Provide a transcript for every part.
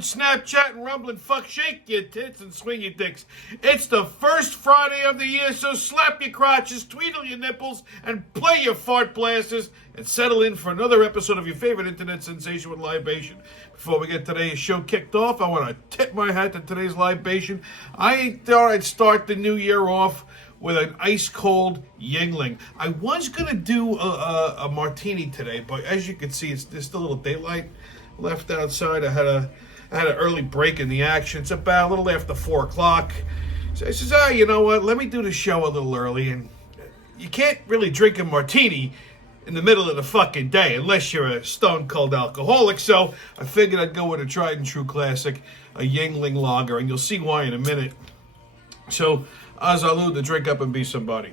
Fuckin', Snapchat, and rumbling, fuck, shake your tits and swing your dicks. It's the first Friday of the year, so slap your crotches, tweedle your nipples, and play your fart blasters, and settle in for another episode of your favorite internet sensation with libation. Before we get today's show kicked off, I want to tip my hat to today's libation. I thought I'd start the new year off with an ice-cold Yingling. I was going to do a martini today, but as you can see, there's still a little daylight left outside. I had an early break in the action. It's about a little after 4 o'clock. So I says, you know what, let me do the show a little early. And you can't really drink a martini in the middle of the fucking day unless you're a stone-cold alcoholic. So I figured I'd go with a tried-and-true classic, a Yingling lager, and you'll see why in a minute. So, Azalud, to drink up and be somebody.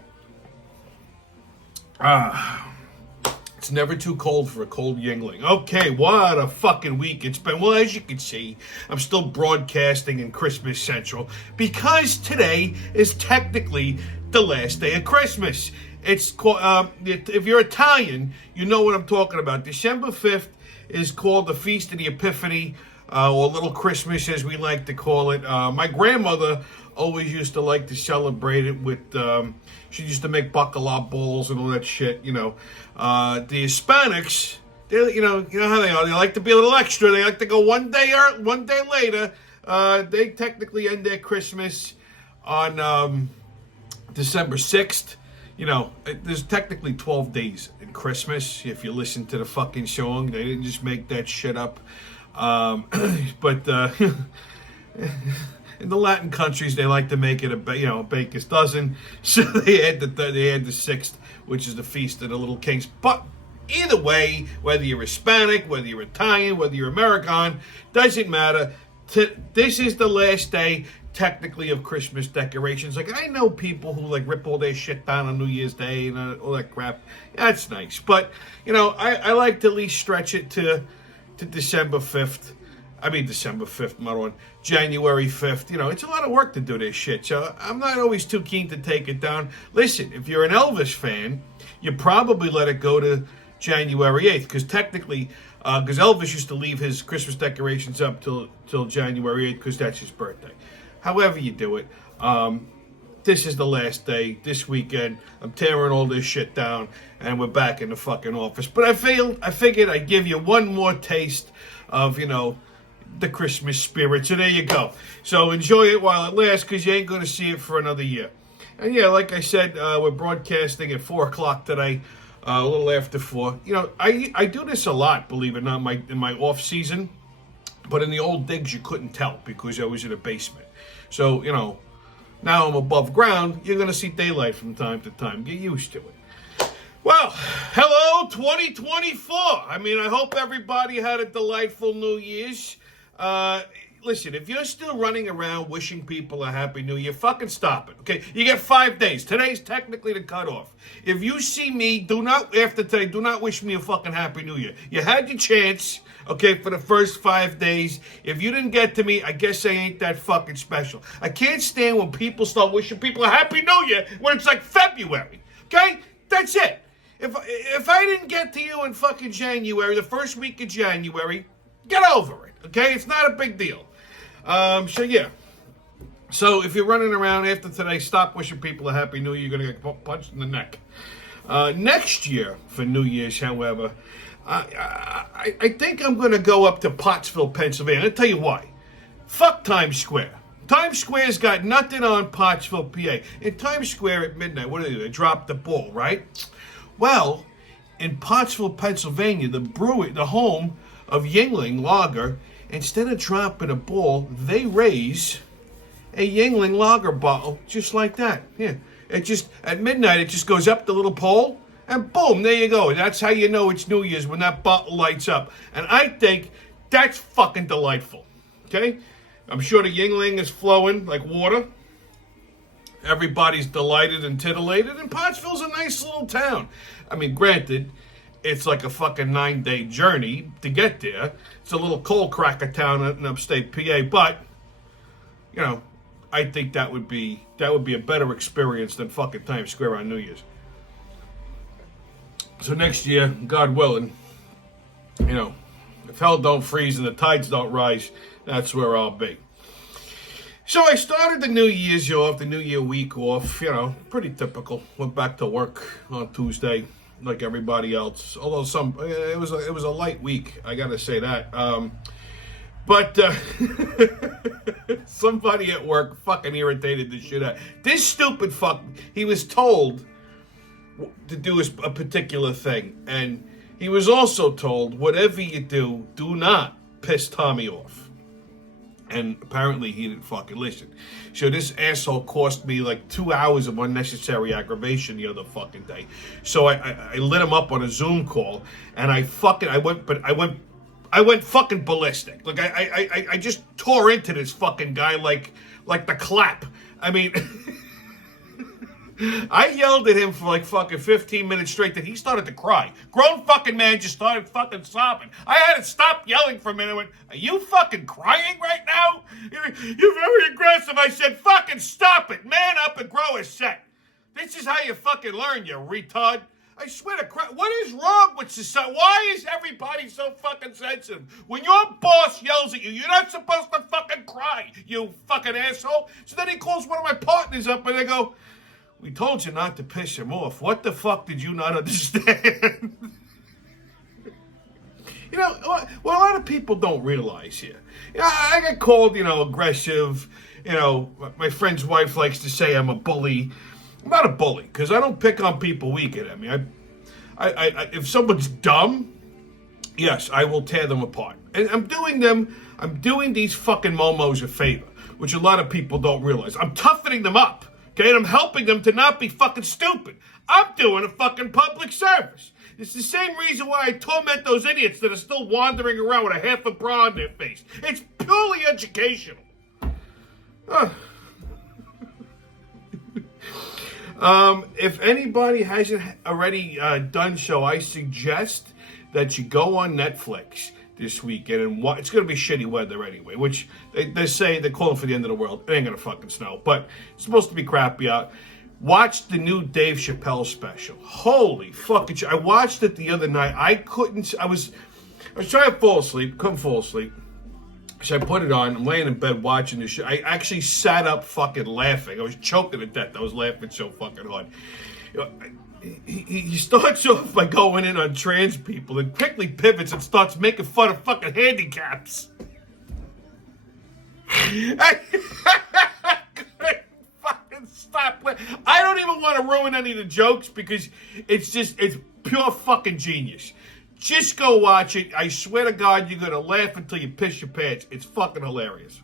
It's never too cold for a cold Yingling. Okay, what a fucking week it's been. Well, as you can see, I'm still broadcasting in Christmas Central because today is technically the last day of Christmas. It's called, if you're Italian, you know what I'm talking about. December 5th is called the Feast of the Epiphany, or Little Christmas, as we like to call it. My grandmother always used to like to celebrate it with, she used to make bacalao balls and all that shit, you know. The Hispanics, you know how they are. They like to be a little extra. They like to go one day later. They technically end their Christmas on December 6th. You know, there's technically 12 days in Christmas. If you listen to the fucking song, they didn't just make that shit up. But in the Latin countries, they like to make it a baker's dozen. So they had the 6th, which is the Feast of the Little Kings. But either way, whether you're Hispanic, whether you're Italian, whether you're American, doesn't matter. This is the last day, technically, of Christmas decorations. Like, I know people who like rip all their shit down on New Year's Day and all that crap. That's nice, but you know, I like to at least stretch it to December 5th. I mean December 5th, not on January 5th. You know, it's a lot of work to do this shit, so I'm not always too keen to take it down. Listen, if you're an Elvis fan, you probably let it go to January 8th, because technically, because Elvis used to leave his Christmas decorations up till January 8th, because that's his birthday. However you do it, this is the last day, this weekend. I'm tearing all this shit down, and we're back in the fucking office. But I figured I'd give you one more taste of, you know, the Christmas spirit. So there you go. So enjoy it while it lasts, because you ain't going to see it for another year. And yeah, like I said, we're broadcasting at 4 o'clock today, a little after 4. You know, I do this a lot, believe it or not, in my off season. But in the old digs, you couldn't tell because I was in a basement. So, you know, now I'm above ground. You're going to see daylight from time to time. Get used to it. Well, hello, 2024. I mean, I hope everybody had a delightful New Year's. Listen, if you're still running around wishing people a Happy New Year, fucking stop it, okay? You get 5 days. Today's technically the cutoff. If you see me, after today, do not wish me a fucking Happy New Year. You had your chance, okay, for the first 5 days. If you didn't get to me, I guess I ain't that fucking special. I can't stand when people start wishing people a Happy New Year when it's like February, okay? That's it. If I didn't get to you in fucking January, the first week of January, get over it, okay? It's not a big deal. So yeah. So if you're running around after today, stop wishing people a Happy New Year. You're going to get punched in the neck. Next year, for New Year's, however, I think I'm going to go up to Pottsville, Pennsylvania. I'll tell you why. Fuck Times Square. Times Square's got nothing on Pottsville, PA. In Times Square at midnight, what do they do? They drop the ball, right? Well, in Pottsville, Pennsylvania, the home of Yingling Lager, instead of dropping a ball, they raise a Yingling Lager bottle just like that. Yeah, it just, at midnight, it just goes up the little pole, and boom, there you go. That's how you know it's New Year's, when that bottle lights up. And I think that's fucking delightful, okay? I'm sure the Yingling is flowing like water. Everybody's delighted and titillated, and Pottsville's a nice little town. I mean, granted, it's like a fucking 9-day journey to get there. It's a little coal cracker town in upstate PA, but, you know, I think that would be a better experience than fucking Times Square on New Year's. So next year, God willing, you know, if hell don't freeze and the tides don't rise, That's where I'll be. So I started the New Year's off, the New Year week off, pretty typical. Went back to work on Tuesday, like everybody else. Although it was a light week, I gotta say that. But somebody at work fucking irritated the shit out. This stupid fuck, he was told to do a particular thing, and he was also told, whatever you do, do not piss Tommy off. And apparently he didn't fucking listen. So this asshole cost me like 2 hours of unnecessary aggravation the other fucking day. So I lit him up on a Zoom call, and I went fucking ballistic. Like I just tore into this fucking guy like the clap. I mean, I yelled at him for like fucking 15 minutes straight that he started to cry. Grown fucking man just started fucking sobbing. I had to stop yelling for a minute. I went, are you fucking crying right now? You're very aggressive. I said, fucking stop it. Man up and grow a set. This is how you fucking learn, you retard. I swear to Christ, what is wrong with society? Why is everybody so fucking sensitive? When your boss yells at you, you're not supposed to fucking cry, you fucking asshole. So then he calls one of my partners up and they go, we told you not to piss him off. What the fuck did you not understand? What a lot of people don't realize here. I get called, aggressive. My friend's wife likes to say I'm a bully. I'm not a bully, because I don't pick on people weaker than me. If someone's dumb, yes, I will tear them apart. And I'm doing these fucking momos a favor, which a lot of people don't realize. I'm toughening them up. Okay, and I'm helping them to not be fucking stupid. I'm doing a fucking public service. It's the same reason why I torment those idiots that are still wandering around with a half a bra on their face. It's purely educational. If anybody hasn't already done so, I suggest that you go on Netflix this weekend and it's going to be shitty weather anyway, which they say they're calling for the end of the world. It ain't going to fucking snow, but it's supposed to be crappy out. Watch the new Dave Chappelle special. Holy fucking shit. I watched it the other night. I was trying to fall asleep, couldn't fall asleep. So I put it on. I'm laying in bed watching this shit. I actually sat up fucking laughing. I was choking to death. I was laughing so fucking hard. He starts off by going in on trans people and quickly pivots and starts making fun of fucking handicaps. I couldn't fucking stop. I don't even want to ruin any of the jokes because it's pure fucking genius. Just go watch it. I swear to God, you're going to laugh until you piss your pants. It's fucking hilarious.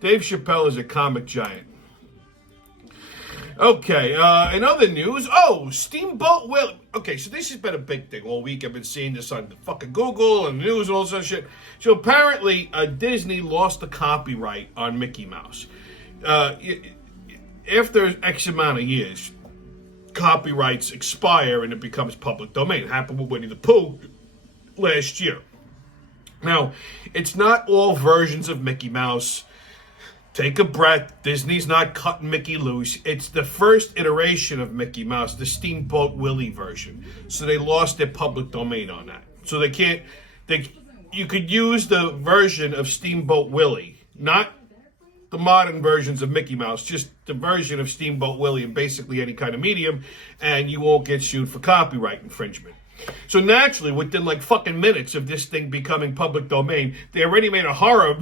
Dave Chappelle is a comic giant. Okay, in other news, Steamboat Willie. Okay, so this has been a big thing all week. I've been seeing this on the fucking Google and the news and all that shit. So apparently, Disney lost the copyright on Mickey Mouse. After X amount of years, copyrights expire and it becomes public domain. It happened with Winnie the Pooh last year. Now, it's not all versions of Mickey Mouse. Take a breath. Disney's not cutting Mickey loose. It's the first iteration of Mickey Mouse, the Steamboat Willie version. So they lost their public domain on that. So you could use the version of Steamboat Willie, not the modern versions of Mickey Mouse, just the version of Steamboat Willie in basically any kind of medium, and you won't get sued for copyright infringement. So naturally, within like fucking minutes of this thing becoming public domain, they already made a horror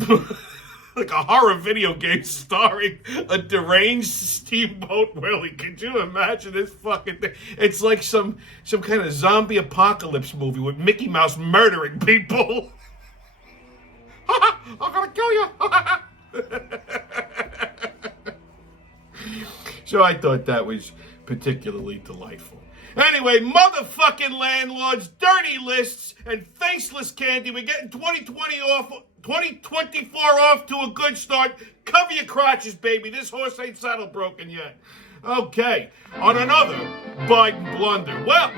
like a horror video game starring a deranged Steamboat Willie. Could you imagine this fucking thing? It's like some kind of zombie apocalypse movie with Mickey Mouse murdering people. I'm gonna kill you. So I thought that was particularly delightful. Anyway, motherfucking landlords, dirty lists, and faceless candy. We're getting 2024 off to a good start. Cover your crotches, baby. This horse ain't saddle broken yet. Okay, on another Biden blunder. Well,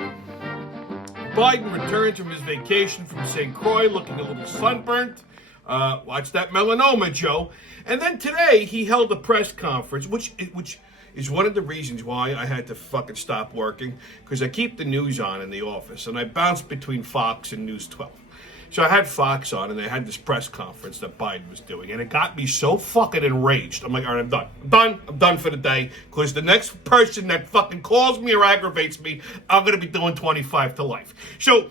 Biden returns from his vacation from St. Croix looking a little sunburnt. Watch that melanoma, Joe. And then today he held a press conference, which is one of the reasons why I had to fucking stop working, because I keep the news on in the office, and I bounce between Fox and News 12. So I had Fox on, and they had this press conference that Biden was doing, and it got me so fucking enraged. I'm like, all right, I'm done. I'm done for the day, because the next person that fucking calls me or aggravates me, I'm going to be doing 25 to life. So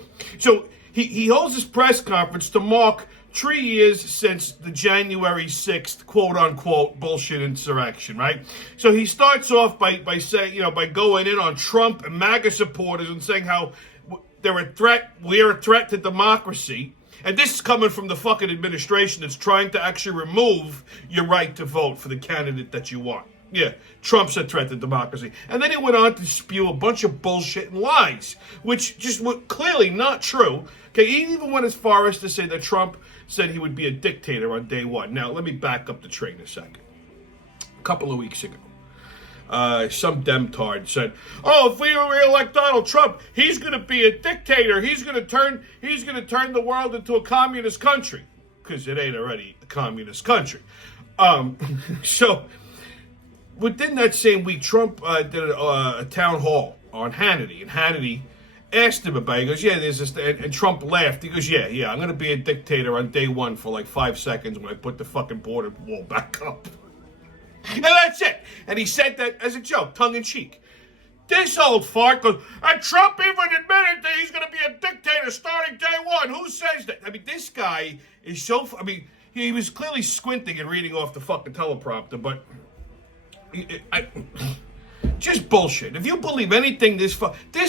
he holds this press conference to mark 3 years since the January 6th, quote-unquote, bullshit insurrection, right? So he starts off by saying, by going in on Trump and MAGA supporters and saying how they're a threat, we're a threat to democracy. And this is coming from the fucking administration that's trying to actually remove your right to vote for the candidate that you want. Yeah, Trump's a threat to democracy. And then he went on to spew a bunch of bullshit and lies, which just were clearly not true. Okay, he even went as far as to say that Trump said he would be a dictator on day one. Now, let me back up the train a second. A couple of weeks ago, some demtard said, "Oh, if we re-elect Donald Trump, he's going to be a dictator. He's going to turn the world into a communist country, because it ain't already a communist country." So within that same week, Trump did a town hall on Hannity, and Hannity asked him about it. He goes, "Yeah, there's this," and Trump laughed. He goes, "Yeah, I'm going to be a dictator on day one for like 5 seconds when I put the fucking border wall back up." And that's it. And he said that as a joke, tongue-in-cheek. This old fart goes, and Trump even admitted that he's going to be a dictator starting day one. Who says that? I mean, this guy is so... he was clearly squinting and reading off the fucking teleprompter, but... just bullshit. If you believe anything, this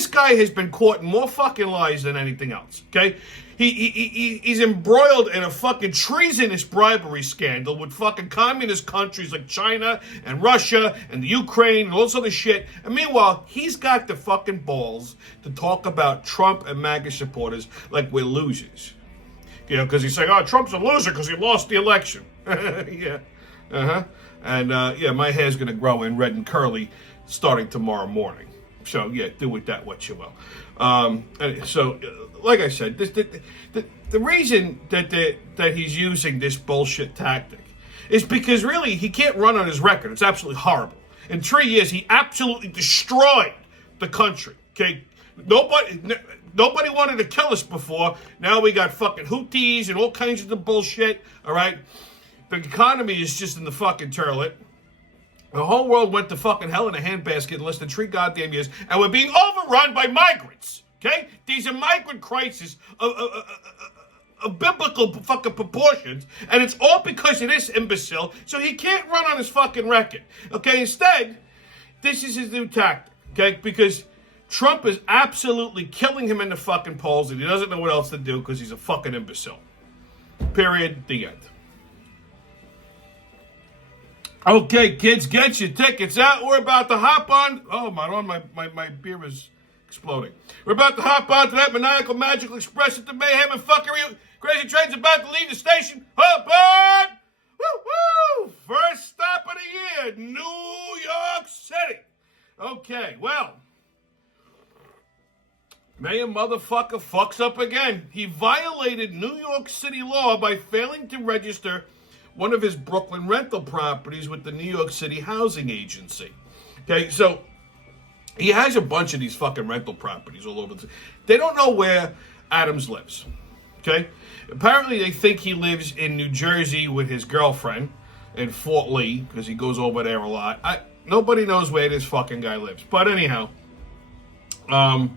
guy has been caught in more fucking lies than anything else, okay? He's embroiled in a fucking treasonous bribery scandal with fucking communist countries like China and Russia and the Ukraine and all this other shit. And meanwhile, he's got the fucking balls to talk about Trump and MAGA supporters like we're losers. You know, because he's saying, "Oh, Trump's a loser because he lost the election." Yeah. Uh-huh. And, my hair's going to grow in red and curly starting tomorrow morning. So, yeah, do with that what you will. Like I said, the reason that he's using this bullshit tactic is because really he can't run on his record. It's absolutely horrible. In 3 years, he absolutely destroyed the country. Okay, nobody wanted to kill us before. Now we got fucking Houthis and all kinds of the bullshit. All right, the economy is just in the fucking toilet. The whole world went to fucking hell in a handbasket in less than 3 goddamn years, and we're being overrun by migrants. Okay? These are migrant crises of biblical fucking proportions, and it's all because of this imbecile, so he can't run on his fucking record. Okay? Instead, this is his new tactic. Okay? Because Trump is absolutely killing him in the fucking polls, and he doesn't know what else to do because he's a fucking imbecile. Period. The end. Okay, kids, get your tickets out. We're about to hop on. Oh, my beer is exploding. We're about to hop on to that maniacal, magical express at the mayhem and fuckery. Crazy train's about to leave the station. Hop on! Woo-hoo! First stop of the year, New York City. Okay, well, Mayor motherfucker fucks up again. He violated New York City law by failing to register one of his Brooklyn rental properties with the New York City Housing Agency. Okay, so he has a bunch of these fucking rental properties all over the city. They don't know where Adams lives. Okay? Apparently they think he lives in New Jersey with his girlfriend in Fort Lee, because he goes over there a lot. Nobody knows where this fucking guy lives. But anyhow, so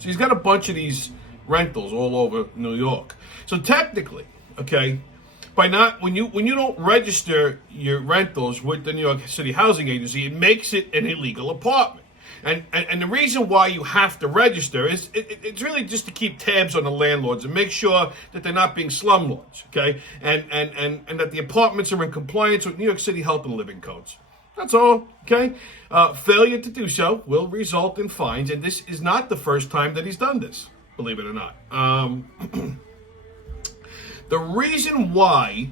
he's got a bunch of these rentals all over New York. So technically, okay, when you don't register your rentals with the New York City Housing Agency, it makes it an illegal apartment. And the reason why you have to register is it's really just to keep tabs on the landlords and make sure that they're not being slumlords, okay? And that the apartments are in compliance with New York City health and living codes. That's all, okay? Failure to do so will result in fines, and this is not the first time that he's done this, believe it or not. The reason why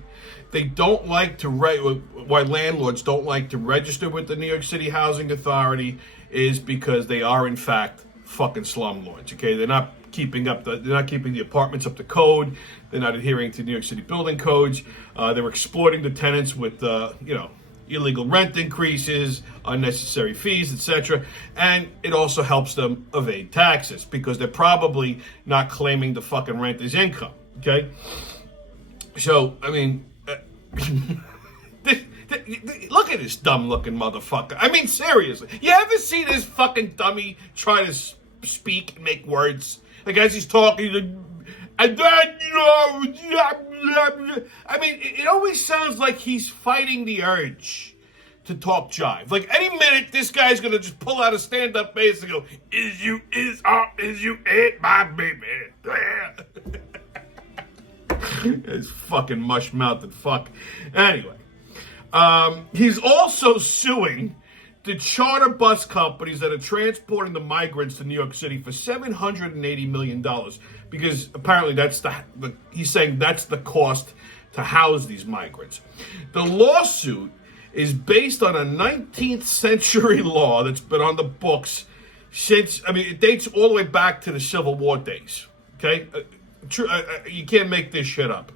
why landlords don't like to register with the New York City Housing Authority is because they are in fact fucking slumlords. Okay, they're not keeping the apartments up to code. They're not adhering to New York City building codes. They're exploiting the tenants with illegal rent increases, unnecessary fees, etc. And it also helps them evade taxes because they're probably not claiming the fucking rent as income. Okay? So, I mean, look at this dumb-looking motherfucker. I mean, seriously. You ever see this fucking dummy try to speak and make words? Like, as he's talking, he's like, and then, I mean, it always sounds like he's fighting the urge to talk jive. Like, any minute, this guy's gonna just pull out a stand-up bass and go, is you it, my baby? This fucking mush-mouthed fuck. Anyway, he's also suing the charter bus companies that are transporting the migrants to New York City for $780 million, because apparently he's saying that's the cost to house these migrants. The lawsuit is based on a 19th century law that's been on the books since, I mean, it dates all the way back to the Civil War days, okay? You can't make this shit up.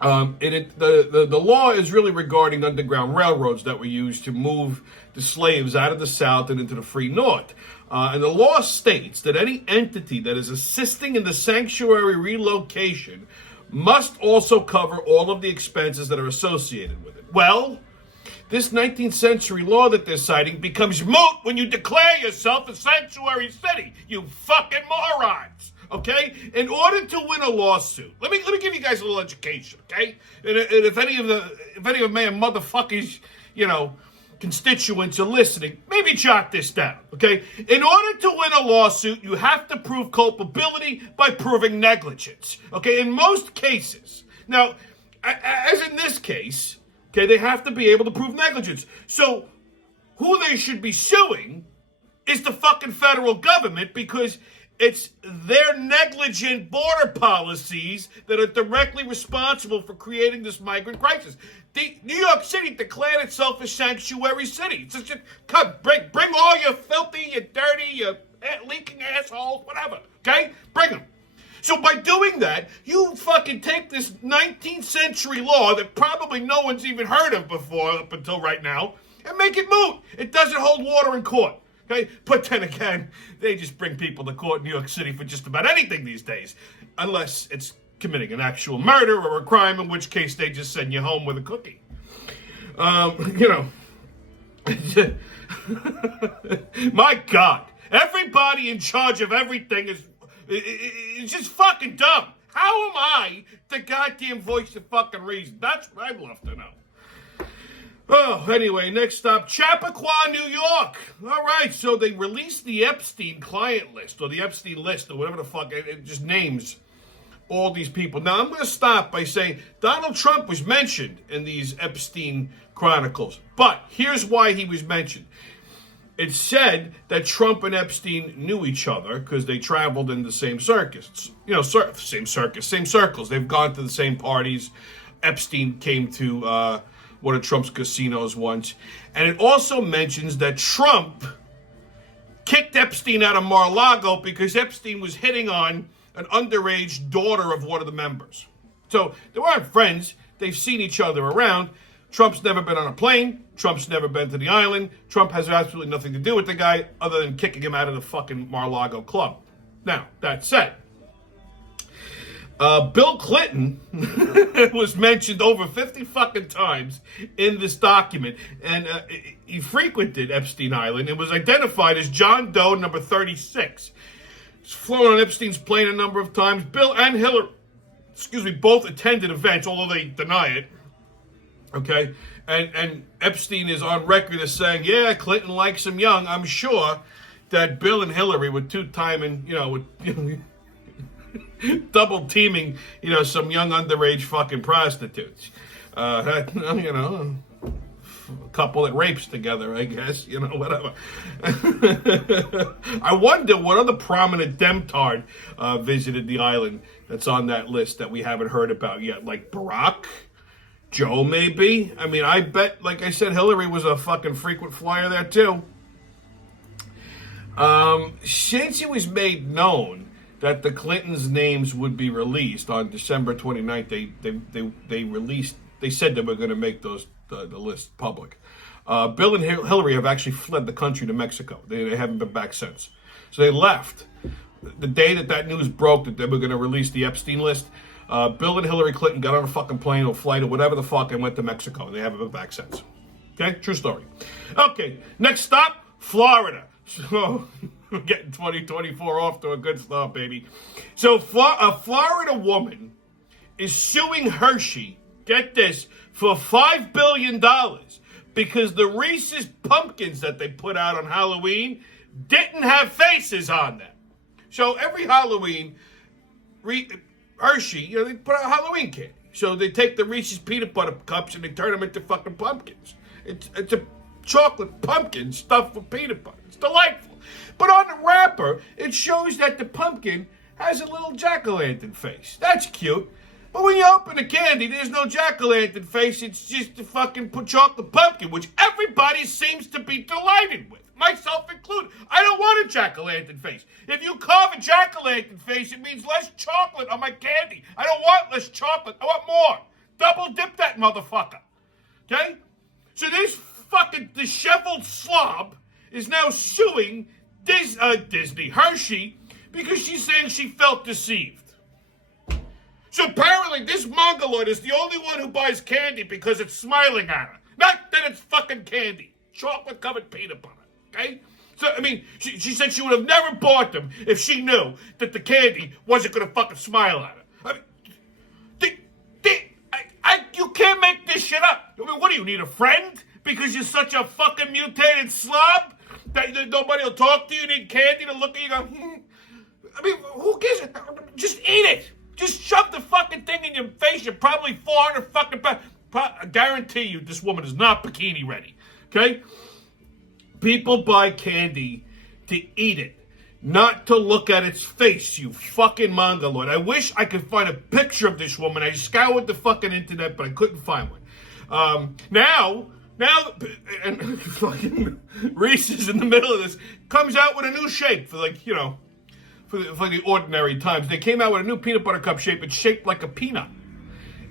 The law is really regarding underground railroads that were used to move the slaves out of the South and into the free North. And the law states that any entity that is assisting in the sanctuary relocation must also cover all of the expenses that are associated with it. Well, this 19th century law that they're citing becomes moot when you declare yourself a sanctuary city, you fucking morons. Okay? In order to win a lawsuit, let me give you guys a little education, okay? And if any of my motherfuckers, constituents are listening, maybe jot this down, okay? In order to win a lawsuit, you have to prove culpability by proving negligence, okay? In most cases. Now, as in this case, okay, they have to be able to prove negligence. So, who they should be suing is the fucking federal government, because it's their negligent border policies that are directly responsible for creating this migrant crisis. New York City declared itself a sanctuary city. So just bring all your filthy, your dirty, your leaking assholes, whatever, okay? Bring them. So by doing that, you fucking take this 19th century law that probably no one's even heard of before up until right now and make it moot. It doesn't hold water in court. Okay, but then again, they just bring people to court in New York City for just about anything these days, unless it's committing an actual murder or a crime, in which case they just send you home with a cookie. My God, everybody in charge of everything is just fucking dumb. How am I the goddamn voice of fucking reason? That's what I'd love to know. Oh, anyway, next stop, Chappaqua, New York. All right, so they released the Epstein client list, or the Epstein list, or whatever the fuck. It just names all these people. Now, I'm going to stop by saying Donald Trump was mentioned in these Epstein chronicles, but here's why he was mentioned. It said that Trump and Epstein knew each other because they traveled in the same circus. Same circus, same circles. They've gone to the same parties. Epstein came to one of Trump's casinos once. And it also mentions that Trump kicked Epstein out of Mar-a-Lago because Epstein was hitting on an underage daughter of one of the members. So they weren't friends. They've seen each other around. Trump's never been on a plane. Trump's never been to the island. Trump has absolutely nothing to do with the guy other than kicking him out of the fucking Mar-a-Lago club. Now, that said, Bill Clinton was mentioned over 50 fucking times in this document, and he frequented Epstein Island and was identified as John Doe number 36. He's flown on Epstein's plane a number of times. Bill and Hillary, both attended events, although they deny it. Okay, and Epstein is on record as saying, yeah, Clinton likes him young. I'm sure that Bill and Hillary were two-timing, double teaming, some young underage fucking prostitutes. A couple that rapes together, I guess, whatever. I wonder what other prominent demtard visited the island that's on that list that we haven't heard about yet, like Barack, Joe, maybe. I mean, I bet, like I said, Hillary was a fucking frequent flyer there too. Since it was made known that the Clintons' names would be released on December 29th, they said they were going to make the list public. Bill and Hillary have actually fled the country to Mexico. They haven't been back since. So they left the day that news broke that they were going to release the Epstein list, Bill and Hillary Clinton got on a fucking plane or flight or whatever the fuck and went to Mexico. They haven't been back since. Okay, true story. Okay, next stop, Florida. So we're getting 2024 off to a good start, baby. So a Florida woman is suing Hershey, get this, for $5 billion because the Reese's pumpkins that they put out on Halloween didn't have faces on them. So every Halloween, Hershey, they put out Halloween candy. So they take the Reese's peanut butter cups and they turn them into fucking pumpkins. It's a chocolate pumpkin stuffed with peanut butter. It's delightful. But on the wrapper, it shows that the pumpkin has a little jack-o'-lantern face. That's cute. But when you open the candy, there's no jack-o'-lantern face. It's just a fucking chocolate pumpkin, which everybody seems to be delighted with, myself included. I don't want a jack-o'-lantern face. If you carve a jack-o'-lantern face, it means less chocolate on my candy. I don't want less chocolate. I want more. Double dip that motherfucker. Okay? So this fucking disheveled slob is now suing Disney, Hershey, because she's saying she felt deceived. So apparently this mongoloid is the only one who buys candy because it's smiling at her. Not that it's fucking candy. Chocolate-covered peanut butter, okay? So, I mean, she said she would have never bought them if she knew that the candy wasn't going to fucking smile at her. I mean, you can't make this shit up. I mean, what do you need, a friend? Because you're such a fucking mutated slob that nobody will talk to you, you need candy to look at you and go, I mean, who gives it? Just eat it. Just shove the fucking thing in your face. You're probably 400 fucking pounds. I guarantee you this woman is not bikini ready. Okay? People buy candy to eat it, not to look at its face, you fucking mongoloid. I wish I could find a picture of this woman. I scoured the fucking internet, but I couldn't find one. Now, and fucking Reese's in the middle of this, comes out with a new shape for for the ordinary times. They came out with a new peanut butter cup shape. It's shaped like a peanut.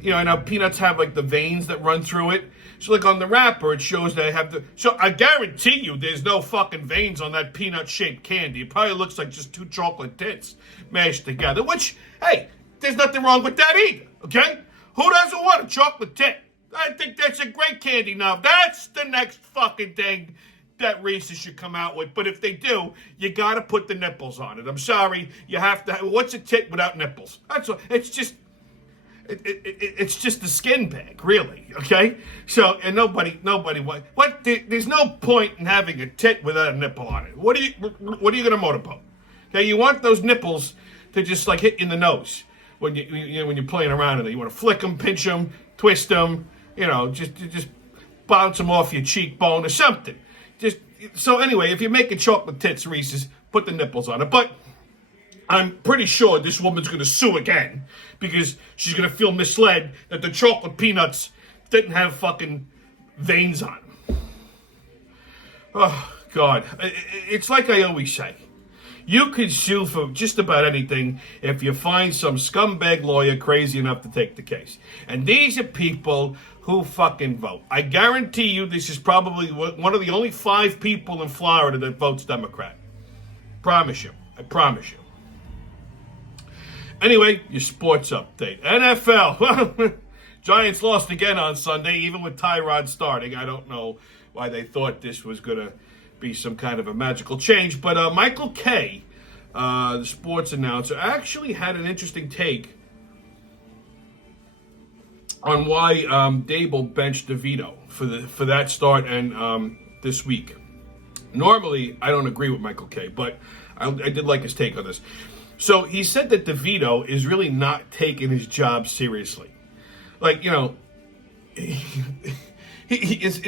And how peanuts have like the veins that run through it. So like on the wrapper, it shows they have the. So I guarantee you, there's no fucking veins on that peanut-shaped candy. It probably looks like just two chocolate tits mashed together. Which, hey, there's nothing wrong with that either. Okay? Who doesn't want a chocolate tit? I think that's a great candy now. That's the next fucking thing that Reese's should come out with. But if they do, you gotta put the nipples on it. I'm sorry, you have to. What's a tit without nipples? That's what. It's just. It's just a skin bag, really. Okay. So and nobody. What? There's no point in having a tit without a nipple on it. What are you gonna motorboat? Okay. You want those nipples to just like hit you in the nose when when you're playing around in it. You want to flick them, pinch them, twist them. Just bounce them off your cheekbone or something. So anyway, if you're making chocolate tits, Reese's, put the nipples on it. But I'm pretty sure this woman's going to sue again because she's going to feel misled that the chocolate peanuts didn't have fucking veins on them. Oh, God. It's like I always say. You could sue for just about anything if you find some scumbag lawyer crazy enough to take the case. And these are people who fucking vote. I guarantee you this is probably one of the only 5 people in Florida that votes Democrat. Promise you. I promise you. Anyway, your sports update. NFL. Giants lost again on Sunday, even with Tyrod starting. I don't know why they thought this was going to be some kind of a magical change. But Michael Kay, the sports announcer, actually had an interesting take on why Dable benched DeVito for that start and this week. Normally, I don't agree with Michael Kay, but I did like his take on this. So he said that DeVito is really not taking his job seriously. Like, he is,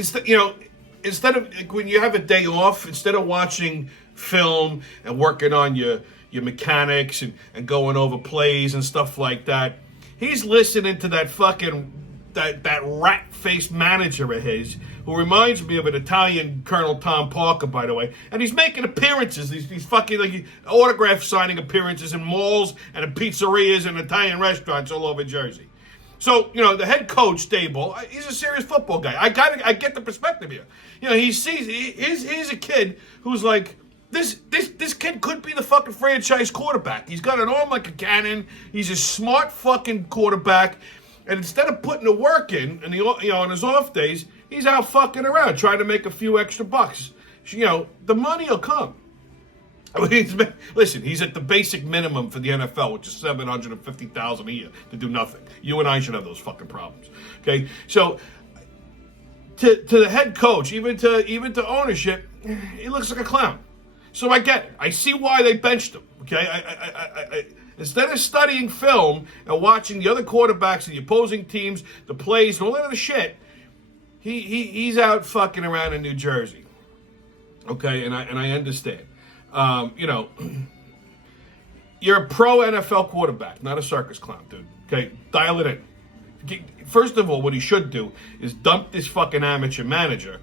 instead of when you have a day off, instead of watching film and working on your mechanics and going over plays and stuff like that, he's listening to that fucking that rat-faced manager of his, who reminds me of an Italian Colonel Tom Parker, by the way. And he's making appearances, these fucking like autograph signing appearances in malls and in pizzerias and Italian restaurants all over Jersey. So, the head coach, Dable, he's a serious football guy. I get the perspective here. He sees he's a kid who's like, this kid could be the fucking franchise quarterback. He's got an arm like a cannon. He's a smart fucking quarterback. And instead of putting the work in, and on his off days, he's out fucking around trying to make a few extra bucks. The money will come. I mean, listen, he's at the basic minimum for the NFL, which is $750,000 a year to do nothing. You and I should have those fucking problems. Okay, so to the head coach, even to ownership, he looks like a clown. So I get it. I see why they benched him. Okay, I instead of studying film and watching the other quarterbacks of the opposing teams, the plays, and all that other shit, he's out fucking around in New Jersey. Okay, and I understand. You're a pro NFL quarterback, not a circus clown, dude. Okay, dial it in. First of all, what he should do is dump this fucking amateur manager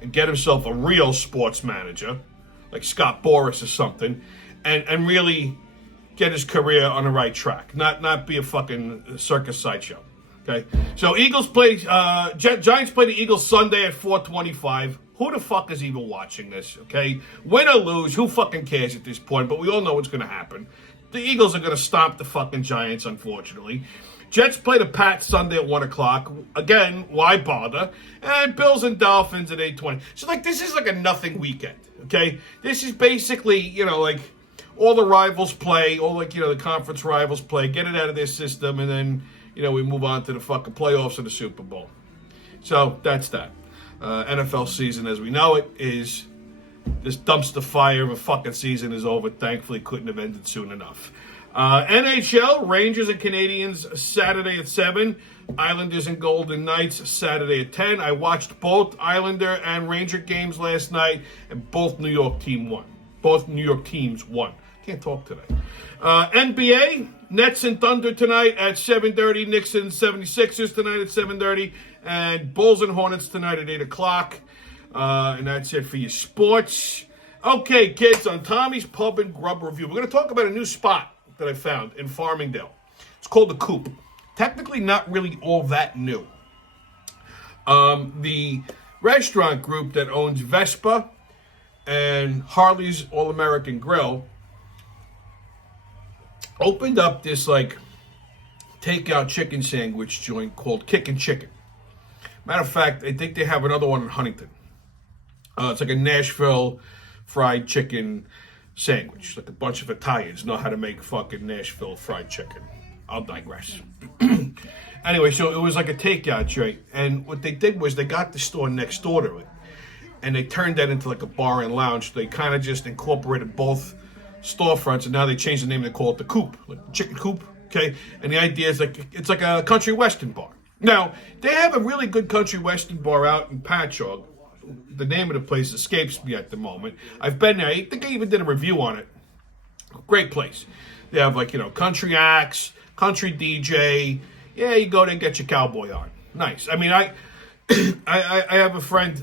and get himself a real sports manager, like Scott Boras or something, and really get his career on the right track. Not be a fucking circus sideshow. Okay, so Giants play the Eagles Sunday at 4:25. Who the fuck is even watching this, okay? Win or lose, who fucking cares at this point? But we all know what's going to happen. The Eagles are going to stomp the fucking Giants, unfortunately. Jets play the Pats Sunday at 1 o'clock. Again, why bother? And Bills and Dolphins at 8:20. So, this is like a nothing weekend, okay? This is basically, like, all the rivals play, all, the conference rivals play, get it out of their system, and then, we move on to the fucking playoffs of the Super Bowl. So, that's that. NFL season as we know it is this dumpster fire of a fucking season is over. Thankfully, couldn't have ended soon enough. NHL, Rangers and Canadiens Saturday at 7. Islanders and Golden Knights Saturday at 10. I watched both Islander and Ranger games last night, and both New York teams won. Can't talk today. NBA, Nets and Thunder tonight at 7:30. Knicks and 76ers tonight at 7:30. And Bulls and Hornets tonight at 8 o'clock. And that's it for your sports. Okay, kids, on Tommy's Pub and Grub Review, we're going to talk about a new spot that I found in Farmingdale. It's called The Coop. Technically not really all that new. The restaurant group that owns Vespa and Harley's All-American Grill opened up this, takeout chicken sandwich joint called Kickin' Chicken. Matter of fact, I think they have another one in Huntington. It's like a Nashville fried chicken sandwich. Like a bunch of Italians know how to make fucking Nashville fried chicken. I'll digress. Anyway, so it was like a takeout joint. And what they did was they got the store next door to it. And they turned that into like a bar and lounge. They kind of just incorporated both storefronts. And now they changed the name. They call it The Coop. Like Chicken Coop. Okay? And the idea is it's like a country western bar. Now, they have a really good country western bar out in Patchogue. The name of the place escapes me at the moment. I've been there. I think I even did a review on it. Great place. They have country acts, country DJ. Yeah, you go there and get your cowboy on. Nice. I mean, I have a friend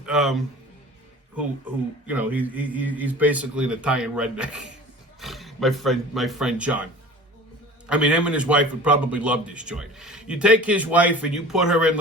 who he's basically an Italian redneck. my friend John. I mean, him and his wife would probably love this joint. You take his wife and you put her in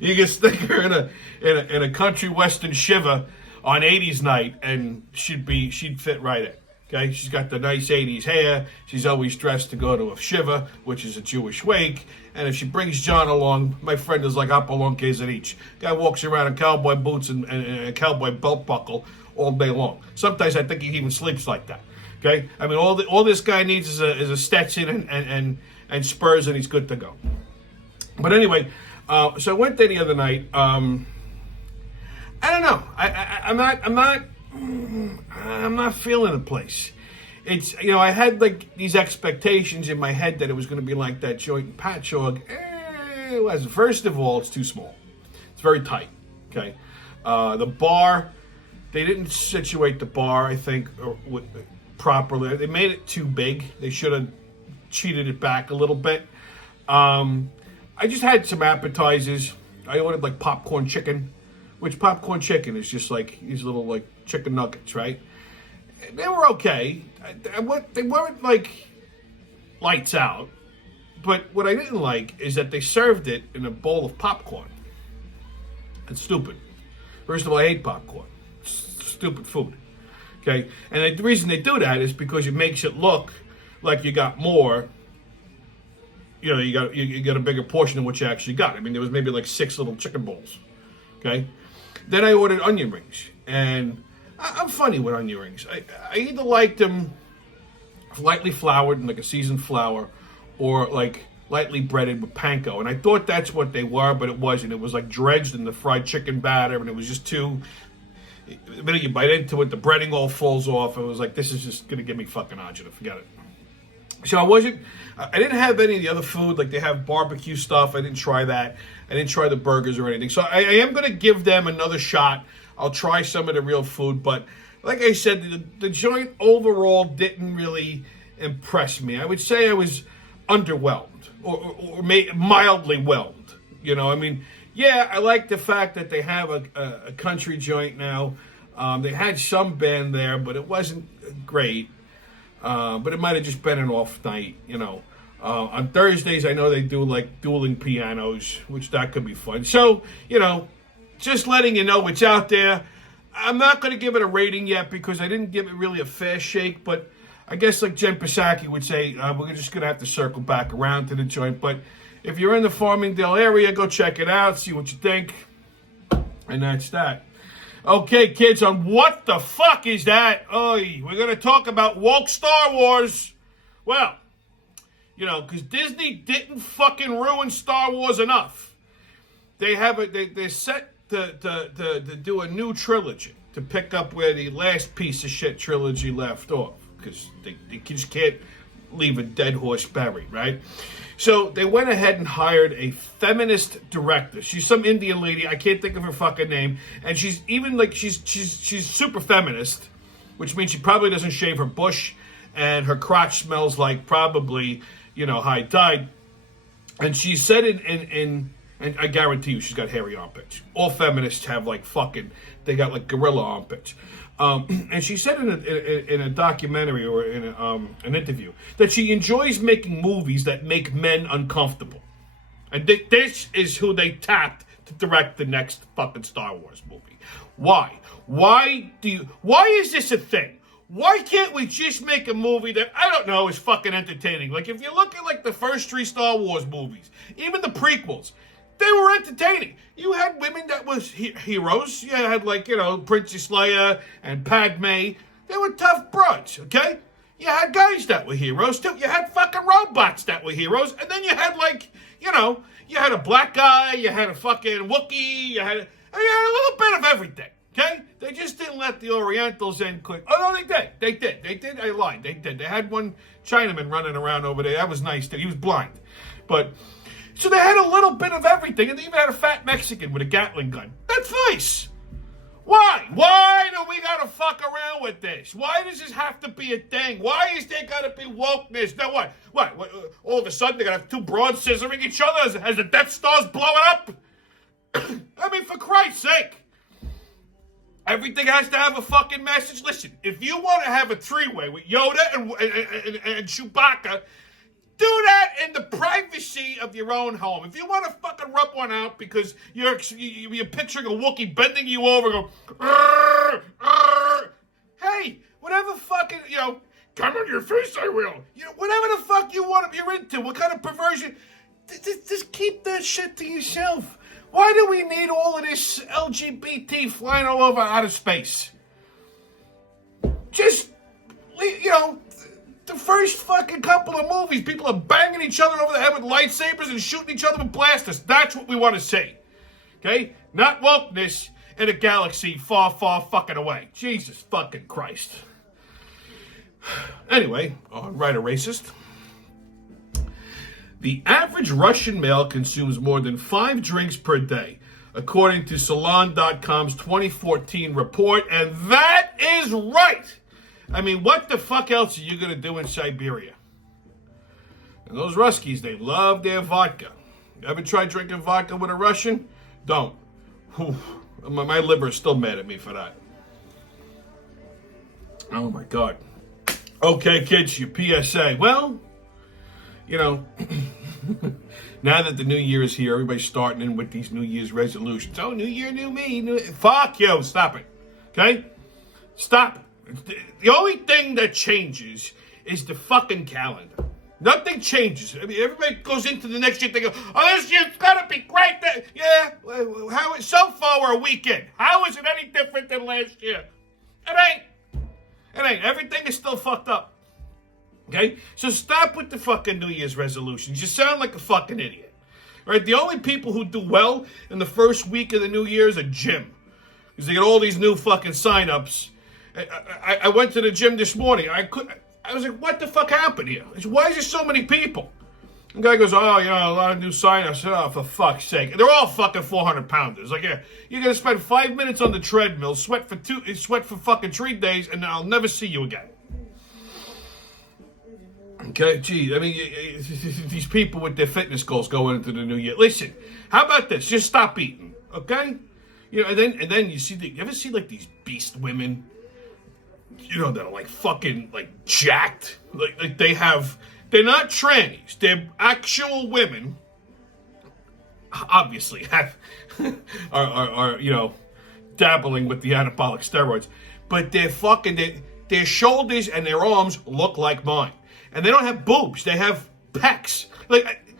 you can stick her in a country western shiva on 80s night, and she'd fit right in. Okay, she's got the nice 80s hair. She's always dressed to go to a shiva, which is a Jewish wake. And if she brings John along, my friend is like Apolon Kesarich. Guy walks around in cowboy boots and a cowboy belt buckle all day long. Sometimes I think he even sleeps like that. Okay, I mean all this guy needs is a Stetson and spurs, and he's good to go. But anyway, so I went there the other night. I don't know. I'm not feeling the place. It's I had these expectations in my head that it was going to be like that joint in Patchogue. It wasn't. First of all, it's too small. It's very tight. Okay, the bar. They didn't situate the bar, I think, properly. They made it too big. They should have cheated it back a little bit. I just had some appetizers. I ordered popcorn chicken, which popcorn chicken is just these little chicken nuggets, right? They were okay. They weren't lights out. But what I didn't like is that they served it in a bowl of popcorn. It's stupid. First of all, I hate popcorn. It's stupid food. Okay? And the reason they do that is because it makes it look like you got more. You know, you got a bigger portion than what you actually got. I mean, there was maybe like 6 little chicken balls. Okay? Then I ordered onion rings. And I'm funny with onion rings. I either like them lightly floured in like a seasoned flour, or like lightly breaded with panko. And I thought that's what they were, but it wasn't. It was like dredged in the fried chicken batter, and it was just too... The minute you bite into it, the breading all falls off. It was like, this is just going to give me fucking agita. Forget it. So I didn't have any of the other food. Like, they have barbecue stuff. I didn't try that. I didn't try the burgers or anything. So I am going to give them another shot. I'll try some of the real food. But like I said, the joint overall didn't really impress me. I would say I was underwhelmed or mildly whelmed. You know, I mean, yeah, I like the fact that they have a country joint now. They had some band there, but it wasn't great. But it might have just been an off night, you know. On Thursdays, I know they do like dueling pianos, which that could be fun. So, you know, just letting you know it's out there. I'm not going to give it a rating yet because I didn't give it really a fair shake. But I guess like Jen Psaki would say, we're just going to have to circle back around to the joint. But if you're in the Farmingdale area, go check it out, see what you think. And that's that. Okay, kids, on What the Fuck Is That? We're going to talk about woke Star Wars. Well, you know, because Disney didn't fucking ruin Star Wars enough. They're set to do a new trilogy to pick up where the last piece of shit trilogy left off. Because they just can't leave a dead horse buried, right? So they went ahead and hired a feminist director. She's some Indian lady. I can't think of her fucking name. And she's even like, she's super feminist, which means she probably doesn't shave her bush, and her crotch smells like probably, you know, high tide. And she said and I guarantee you she's got hairy armpits. All feminists have like fucking, they got like gorilla armpits. And she said in a documentary or in an interview that she enjoys making movies that make men uncomfortable. And this is who they tapped to direct the next fucking Star Wars movie. Why? Why is this a thing? Why can't we just make a movie that, I don't know, is fucking entertaining? Like, if you look at like the first 3 Star Wars movies, even the prequels, they were entertaining. You had women that was heroes. You had, like, you know, Princess Leia and Padme. They were tough broads, okay? You had guys that were heroes, too. You had fucking robots that were heroes. And then you had, like, you know, you had a black guy. You had a fucking Wookiee. You had a little bit of everything, okay? They just didn't let the Orientals in quick. Oh, no, they did. They did. I lied. They did. They had one Chinaman running around over there. That was nice. He was blind. But... so they had a little bit of everything, and they even had a fat Mexican with a Gatling gun. That's nice. Why? Why do we gotta fuck around with this? Why does this have to be a thing? Why is there gotta be wokeness? Now what? What? All of a sudden they're gonna have 2 broads scissoring each other as the Death Star's blowing up? I mean, for Christ's sake. Everything has to have a fucking message. Listen, if you want to have a 3-way with Yoda and Chewbacca, do that in the privacy of your own home. If you want to fucking rub one out because you're picturing a Wookiee bending you over and go, hey, whatever fucking, you know, come on your face, I will. You know, whatever the fuck you're into, what kind of perversion, just keep that shit to yourself. Why do we need all of this LGBT flying all over outer space? Just, you know, the first fucking couple of movies, people are banging each other over the head with lightsabers and shooting each other with blasters. That's what we want to see. Okay? Not wokeness in a galaxy far, far fucking away. Jesus fucking Christ. Anyway, right, a racist. The average Russian male consumes more than 5 drinks per day, according to Salon.com's 2014 report, and that is right. I mean, what the fuck else are you going to do in Siberia? And those Ruskies, they love their vodka. You ever tried drinking vodka with a Russian? Don't. Whew. My liver is still mad at me for that. Oh, my God. Okay, kids, your PSA. Well, you know, Now that the new year is here, everybody's starting in with these New Year's resolutions. Oh, new year, new me. Fuck you. Stop it. Okay? Stop it. The only thing that changes is the fucking calendar. Nothing changes. I mean, everybody goes into the next year, they go, oh, this year's gonna be great. Yeah, how so far we're a weekend. How is it any different than last year? It ain't. It ain't. Everything is still fucked up. Okay? So stop with the fucking New Year's resolutions. You sound like a fucking idiot. Right? The only people who do well in the first week of the New Year is a gym. Because they get all these new fucking sign-ups. I went to the gym this morning. I was like, what the fuck happened here? I said, why is there so many people? The guy goes, oh, you know, a lot of new sign-ups. I said, oh, for fuck's sake. And they're all fucking 400-pounders. Like, yeah, you're going to spend 5 minutes on the treadmill, sweat for fucking 3 days, and I'll never see you again. Okay, gee, I mean, these people with their fitness goals going into the new year. Listen, how about this? Just stop eating, okay? You know, and then you ever see like these beast women? You know, that are like fucking like jacked. Like they're not trannies. They're actual women. Obviously, are you know, dabbling with the anabolic steroids, but their shoulders and their arms look like mine, and they don't have boobs. They have pecs. Like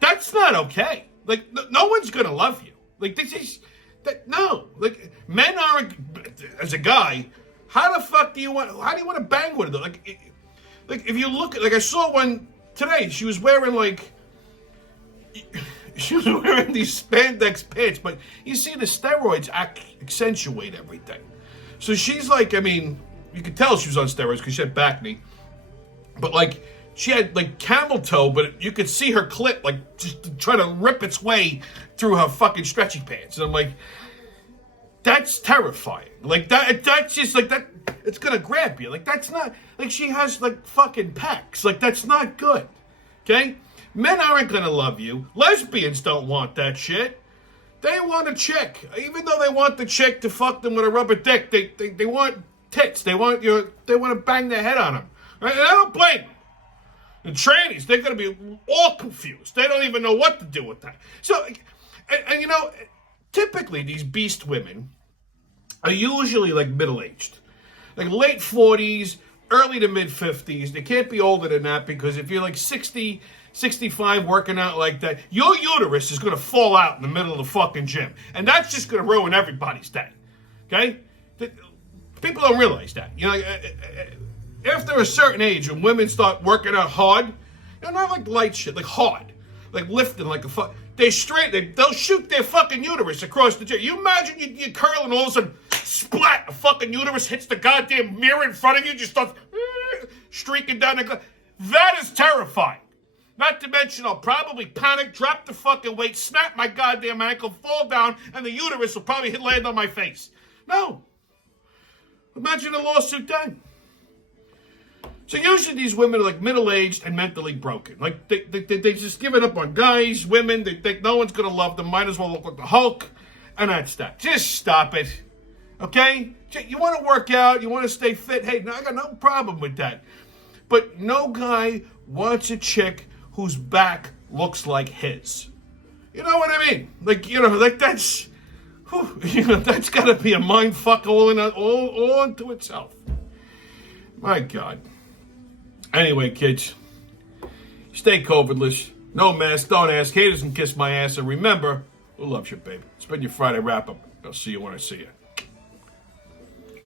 that's not okay. Like no one's gonna love you. Like this is that no. Like men aren't. As a guy. How do you want to bang with her? Like if you look at, like I saw one today, she was wearing these spandex pants, but you see the steroids accentuate everything. So she's like, I mean, you could tell she was on steroids because she had back knee, but like she had like camel toe, but you could see her clit like just trying to rip its way through her fucking stretchy pants, and I'm like. That's terrifying. Like that's just like that. It's gonna grab you. Like that's not like she has like fucking pecs. Like that's not good. Okay, men aren't gonna love you. Lesbians don't want that shit. They want a chick, even though they want the chick to fuck them with a rubber dick. They want tits. They want to bang their head on them. Right? And I don't blame them. The trannies, they're gonna be all confused. They don't even know what to do with that. So, and you know, typically these beast women are usually like middle-aged. Like late 40s, early to mid-50s. They can't be older than that because if you're like 60, 65 working out like that, your uterus is going to fall out in the middle of the fucking gym. And that's just going to ruin everybody's day. Okay? People don't realize that. You know, after a certain age, when women start working out hard, you know, not like light shit, like hard. Like lifting like a fuck. They'll shoot their fucking uterus across the gym. You imagine you curl and all of a sudden, splat, a fucking uterus hits the goddamn mirror in front of you, just starts streaking down the. That is terrifying. Not to mention, I'll probably panic, drop the fucking weight, snap my goddamn ankle, fall down, and the uterus will probably land on my face. No. Imagine a lawsuit then. So usually these women are like middle-aged and mentally broken. Like they just give it up on guys, women. They think no one's going to love them. Might as well look like the Hulk. And that's that. Just stop it. Okay? You want to work out. You want to stay fit. Hey, I got no problem with that. But no guy wants a chick whose back looks like his. You know what I mean? Like, you know, like that's... Whew, you know, that's got to be a mind fuck all unto itself. My God. Anyway, kids, stay COVIDless. No mask, don't ask. Haters can kiss my ass. And remember, who loves you, baby? It's been your Friday wrap-up. I'll see you when I see you.